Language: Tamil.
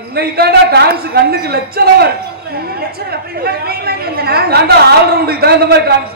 இன்னைக்கு தாண்டா டான்ஸ் கண்ணுக்கு லட்சணம் வருது. லட்சம் அப்படி இந்த மாதிரி பேய் மாதிரி வந்தனா தாண்டா ஆல் ரவுண்டுக்கு தகுந்த மாதிரி டான்ஸ்